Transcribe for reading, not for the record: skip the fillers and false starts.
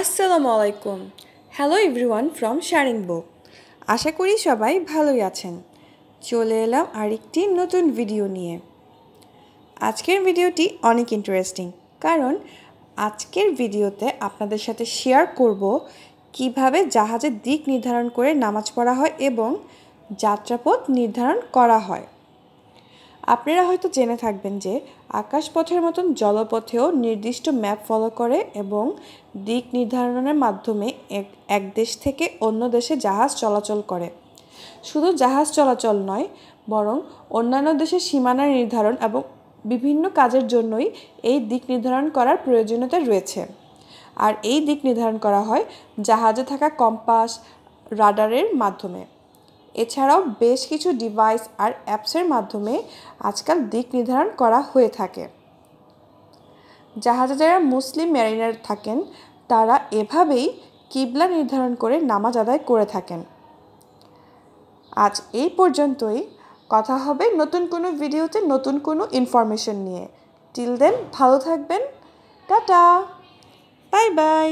আসসালামু আলাইকুম। Hello everyone from শারিং বুক। আশা করি সবাই ভালোই আছেন। চলে এলাম আরেকটি নতুন ভিডিও নিয়ে। আজকের ভিডিওটি অনেক ইন্টারেস্টিং, কারণ আজকের ভিডিওতে আপনাদের সাথে শেয়ার করব কিভাবে জাহাজের দিক নির্ধারণ করে নামাজ পড়া হয় এবং যাত্রাপথ নির্ধারণ করা হয়। আপনারা হয়তো জেনে থাকবেন যে আকাশপথের মতন জলপথেও নির্দিষ্ট ম্যাপ ফলো করে এবং দিক নির্ধারণের মাধ্যমে এক দেশ থেকে অন্য দেশে জাহাজ চলাচল করে। শুধু জাহাজ চলাচল নয়, বরং অন্যান্য দেশের সীমানা নির্ধারণ এবং বিভিন্ন কাজের জন্যই এই দিক নির্ধারণ করার প্রয়োজনীয়তা রয়েছে। আর এই দিক নির্ধারণ করা হয় জাহাজে থাকা কম্পাস, রাডারের মাধ্যমে। এছাড়াও বেশ কিছু ডিভাইস আর অ্যাপসের মাধ্যমে আজকাল দিক নির্ধারণ করা হয়ে থাকে। জাহাজে যারা মুসলিম মেরিনার থাকেন তারা এভাবেই কিবলা নির্ধারণ করে নামাজ আদায় করে থাকেন। আজ এই পর্যন্তই। কথা হবে নতুন কোনো ভিডিওতে নতুন কোনো ইনফরমেশন নিয়ে। টিল দেন ভালো থাকবেন। Tata, bye bye.